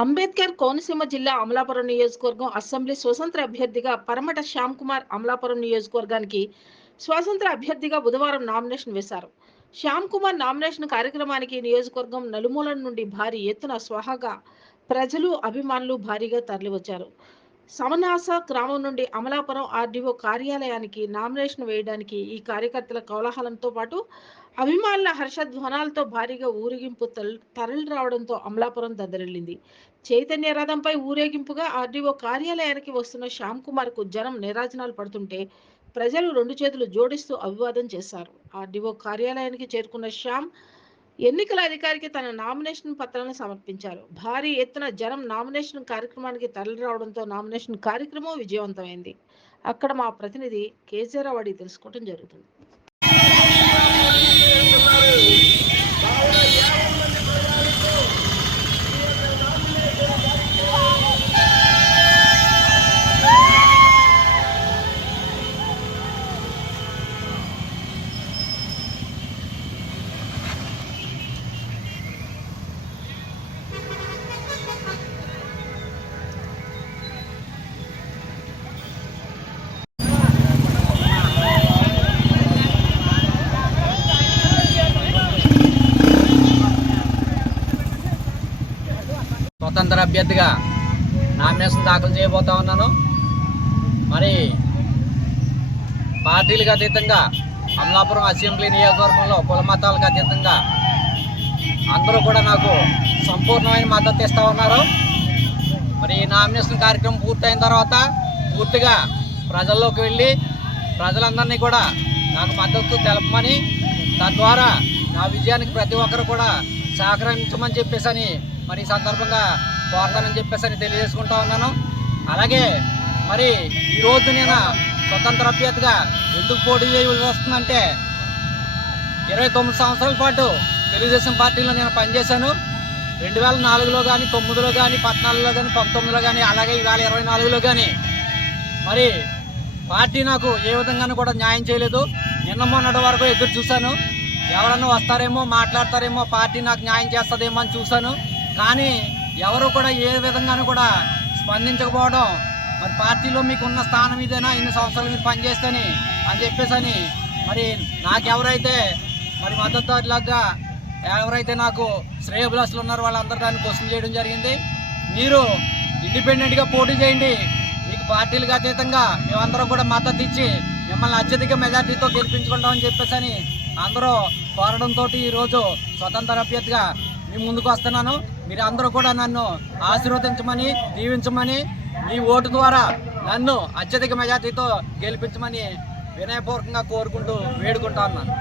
అంబేద్కర్ కోనసీమ జిల్లా అమలాపురం నియోజకవర్గం అసెంబ్లీ స్వతంత్ర అభ్యర్థిగా పరమట శ్యామ్ కుమార్ అమలాపురం నియోజకవర్గానికి స్వతంత్ర అభ్యర్థిగా బుధవారం నామినేషన్ వేశారు. శ్యామ్ కుమార్ నామినేషన్ కార్యక్రమానికి నియోజకవర్గం నలుమూలల నుండి భారీ ఎత్తున స్వహాగా ప్రజలు అభిమానులు భారీగా తరలివచ్చారు. సమనాస గ్రామం నుండి అమలాపురం ఆర్డీఓ కార్యాలయానికి నామినేషన్ వేయడానికి ఈ కార్యకర్తల కోలాహలంతో పాటు అభిమానుల హర్షధ్వానాలతో భారీగా ఊరేగింపు తరలి రావడంతో అమలాపురం దద్దరిల్లింది. చైతన్య రథంపై ఊరేగింపుగా ఆర్డీఓ కార్యాలయానికి వస్తున్న శ్యామ్ కుమార్ కు జనం నీరాజనాలు పడుతుంటే ప్రజలు రెండు చేతులు జోడిస్తూ అభివాదం చేశారు. ఆర్డీఓ కార్యాలయానికి చేరుకున్న శ్యామ్ ఎన్నికల అధికారికి తన నామినేషన్ పత్రాలను సమర్పించారు. భారీ ఎత్తున జనం నామినేషన్ కార్యక్రమానికి తరలి రావడంతో నామినేషన్ కార్యక్రమం విజయవంతమైంది. అక్కడ మా ప్రతినిధి కేజీరావు అడిగి తెలుసుకోవడం జరుగుతుంది. స్వతంత్ర అభ్యర్థిగా నామినేషన్ దాఖలు చేయబోతా ఉన్నాను. మరి పార్టీలకు అతీతంగా అమలాపురం అసెంబ్లీ నియోజకవర్గంలో కుల మతాలకు అతీతంగా అందరూ కూడా నాకు సంపూర్ణమైన మద్దతు ఇస్తూ ఉన్నారు. మరి ఈ నామినేషన్ కార్యక్రమం పూర్తయిన తర్వాత పూర్తిగా ప్రజల్లోకి వెళ్ళి ప్రజలందరినీ కూడా నాకు మద్దతు తెలపమని, తద్వారా నా విజయానికి ప్రతి ఒక్కరు కూడా సహకరించమని చెప్పేసి మరి ఈ సందర్భంగా కోరతానని చెప్పేసి తెలియజేసుకుంటా ఉన్నాను. అలాగే మరి ఈరోజు నేను స్వతంత్ర అభ్యర్థిగా ఎందుకు పోటీ చేయవలసి వస్తుందంటే 29 సంవత్సరాల పాటు తెలుగుదేశం పార్టీలో నేను పనిచేశాను. 2004లో కానీ 9లో కానీ 14లో కానీ 19లో కానీ అలాగే ఇవాళ 24లో కానీ మరి పార్టీ నాకు ఏ విధంగానూ కూడా న్యాయం చేయలేదు. నిన్న మొన్నటి వరకు ఎదురు చూశాను, ఎవరన్నా వస్తారేమో మాట్లాడతారేమో పార్టీ నాకు న్యాయం చేస్తుందేమో అని చూశాను. కానీ ఎవరు కూడా ఏ విధంగానూ కూడా స్పందించకపోవడం, మరి పార్టీలో మీకు ఉన్న స్థానం ఇదేనా, ఇన్ని సంవత్సరాలు మీరు పనిచేస్తని అని చెప్పేసి మరి నాకెవరైతే మరి మద్దతులాగా ఎవరైతే నాకు శ్రేయభిలాషులు ఉన్నారో వాళ్ళందరూ దాన్ని క్వశ్చన్ చేయడం జరిగింది. మీరు ఇండిపెండెంట్గా పోటీ చేయండి, మీకు పార్టీలకు అతీతంగా మేమందరం కూడా మద్దతు ఇచ్చి మిమ్మల్ని అత్యధిక మెజార్టీతో గెలిపించుకుంటామని చెప్పేసి అందరూ కోరడంతో ఈరోజు స్వతంత్ర అభ్యర్థిగా మీ ముందుకు వస్తున్నాను. మీరు అందరూ కూడా నన్ను ఆశీర్వదించమని, దీవించమని, మీ ఓటు ద్వారా నన్ను అత్యధిక మెజార్టీతో గెలిపించమని వినయపూర్వకంగా కోరుకుంటూ వేడుకుంటా ఉన్నాను.